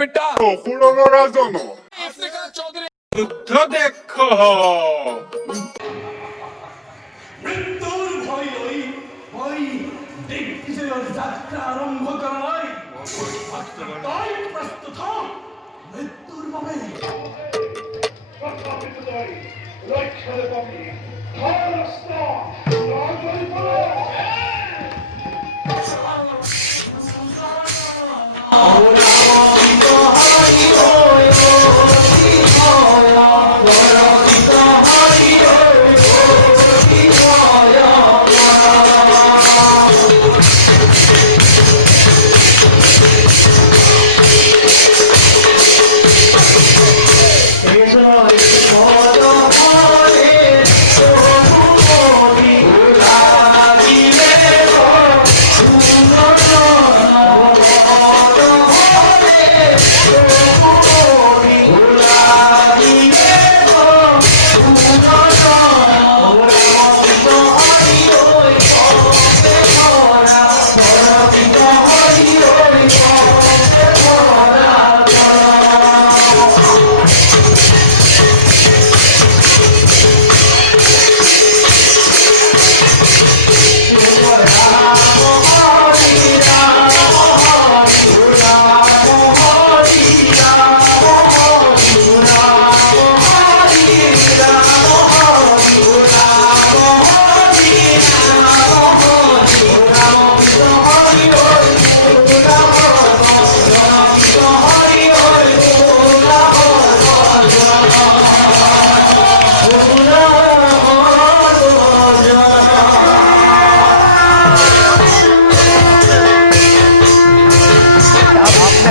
बेटा পুরনো রাজন চৌধুরী যুদ্ধ দেখো মৃত্যুর ভয় ওই দিগ্বিজয়ের যাত্রা আরম্ভ করা নয়। তাই প্রস্তুত হও মৃত্যুর বাবে। রক্ষার বাবে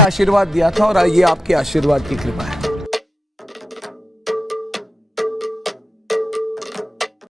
आशीर्वाद दिया था और ये आपके आशीर्वाद की कृपा है।